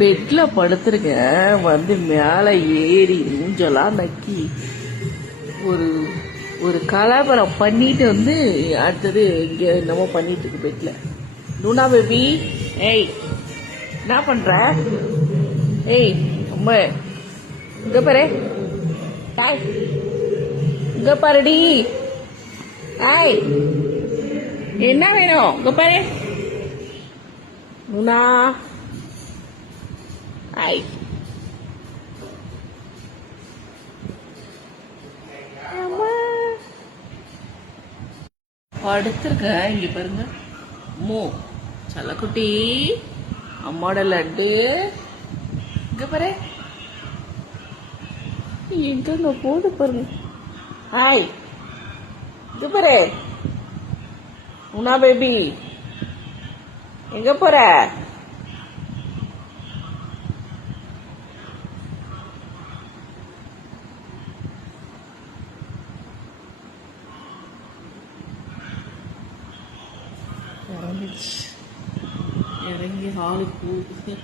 பெட்ல படுத்திருக்கேன், வந்து மேலே ஏறி மூஞ்செல்லாம் நக்கி ஒரு ஒரு கலவரம் பண்ணிட்டு வந்து அடுத்தது இங்கே என்னமோ பண்ணிட்டு இருக்கு பெட்ல. லூனா பேபி, ஏய் என்ன பண்ற? ஏய் அம்மா, இங்க பாரு. ஏய், இங்க பாருடி. ஏய், என்ன வேணும்? இங்க பாரு லூனா. ஐ படுத்திருக்க, இங்க பாருங்க. மூ செல்லக்குட்டி, அம்மாவோட லட்டு. இங்க பாரு, எங்க போது பாருங்க. ஹாய், இங்க பாரு உனா பேபி, எங்க போற? இறங்கிச்சு, இறங்கி ஹாலுக்கு போகுது.